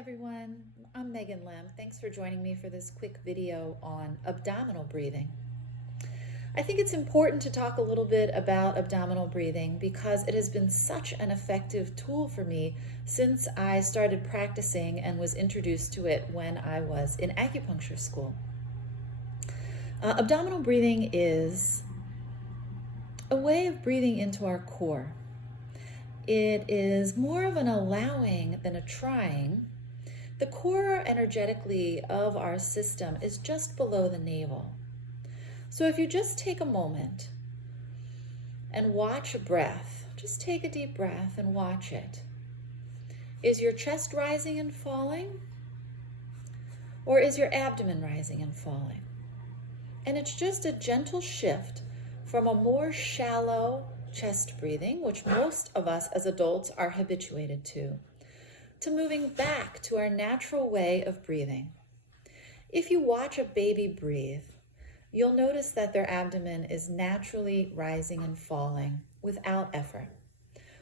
everyone, I'm Maegan Lemp. Thanks for joining me for this quick video on abdominal breathing. I think it's important to talk a little bit about abdominal breathing because it has been such an effective tool for me since I started practicing and was introduced to it when I was in acupuncture school. Abdominal breathing is a way of breathing into our core. It is more of an allowing than a trying. The core energetically of our system is just below the navel. So if you just take a moment and watch a breath, just take a deep breath and watch it. Is your chest rising and falling? Or is your abdomen rising and falling? And it's just a gentle shift from a more shallow chest breathing, which most of us as adults are habituated to moving back to our natural way of breathing. If you watch a baby breathe, you'll notice that their abdomen is naturally rising and falling without effort.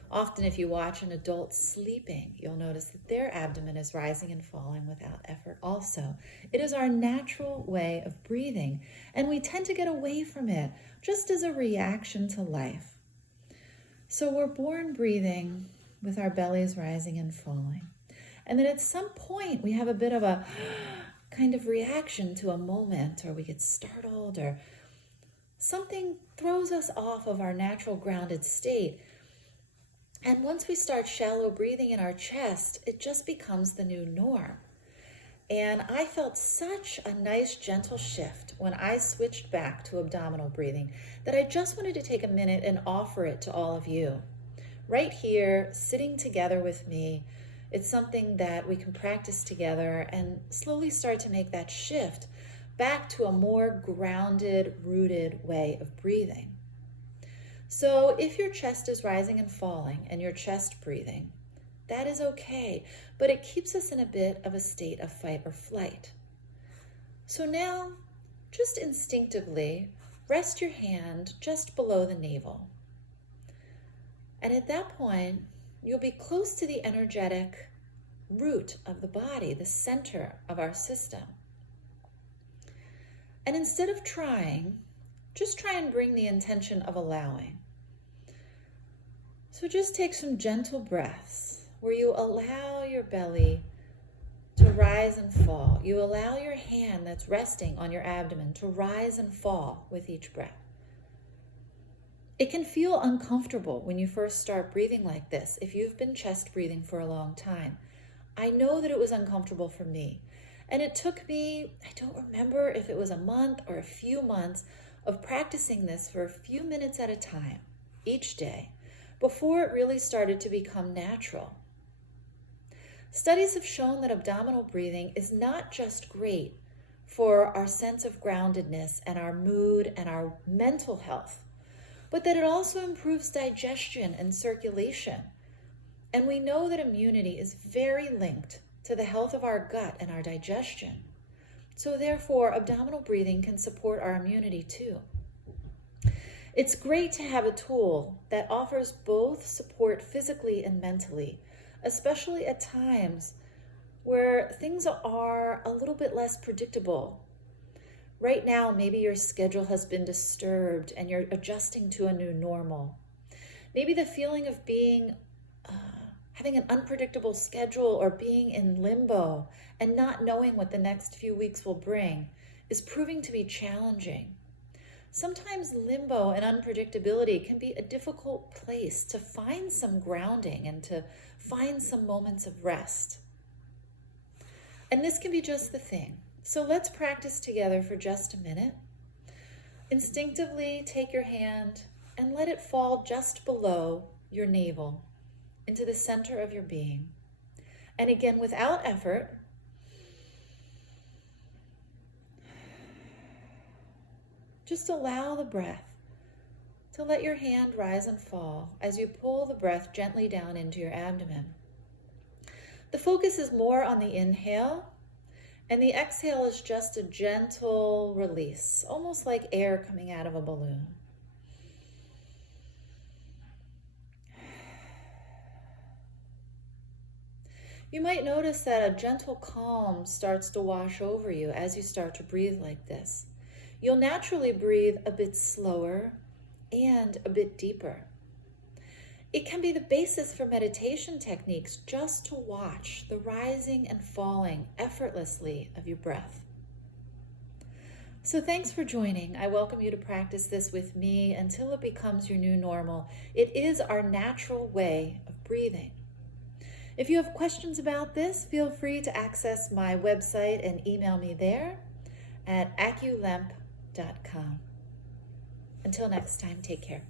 Often if you watch an adult sleeping, you'll notice that their abdomen is rising and falling without effort also. It is our natural way of breathing, and we tend to get away from it just as a reaction to life. So we're born breathing with our bellies rising and falling. And then at some point we have a bit of a kind of reaction to a moment, or we get startled, or something throws us off of our natural grounded state. And once we start shallow breathing in our chest, it just becomes the new norm. And I felt such a nice, gentle shift when I switched back to abdominal breathing that I just wanted to take a minute and offer it to all of you. Right here, sitting together with me, it's something that we can practice together and slowly start to make that shift back to a more grounded, rooted way of breathing. So if your chest is rising and falling and your chest breathing, that is okay, but it keeps us in a bit of a state of fight or flight. So now, just instinctively, rest your hand just below the navel. And at that point, you'll be close to the energetic root of the body, the center of our system. And instead of trying, just try and bring the intention of allowing. So just take some gentle breaths where you allow your belly to rise and fall. You allow your hand that's resting on your abdomen to rise and fall with each breath. It can feel uncomfortable when you first start breathing like this if you've been chest breathing for a long time. I know that it was uncomfortable for me. And it took me, I don't remember if it was a month or a few months of practicing this for a few minutes at a time each day before it really started to become natural. Studies have shown that abdominal breathing is not just great for our sense of groundedness and our mood and our mental health, but that it also improves digestion and circulation. And we know that immunity is very linked to the health of our gut and our digestion. So therefore, abdominal breathing can support our immunity too. It's great to have a tool that offers both support physically and mentally, especially at times where things are a little bit less predictable. Right now, maybe your schedule has been disturbed and you're adjusting to a new normal. Maybe the feeling of having an unpredictable schedule or being in limbo and not knowing what the next few weeks will bring is proving to be challenging. Sometimes limbo and unpredictability can be a difficult place to find some grounding and to find some moments of rest. And this can be just the thing. So let's practice together for just a minute. Instinctively take your hand and let it fall just below your navel into the center of your being. And again, without effort, just allow the breath to let your hand rise and fall as you pull the breath gently down into your abdomen. The focus is more on the inhale, and the exhale is just a gentle release, almost like air coming out of a balloon. You might notice that a gentle calm starts to wash over you as you start to breathe like this. You'll naturally breathe a bit slower and a bit deeper. It can be the basis for meditation techniques just to watch the rising and falling effortlessly of your breath. So thanks for joining. I welcome you to practice this with me until it becomes your new normal. It is our natural way of breathing. If you have questions about this, feel free to access my website and email me there at aculemp.com. Until next time, take care.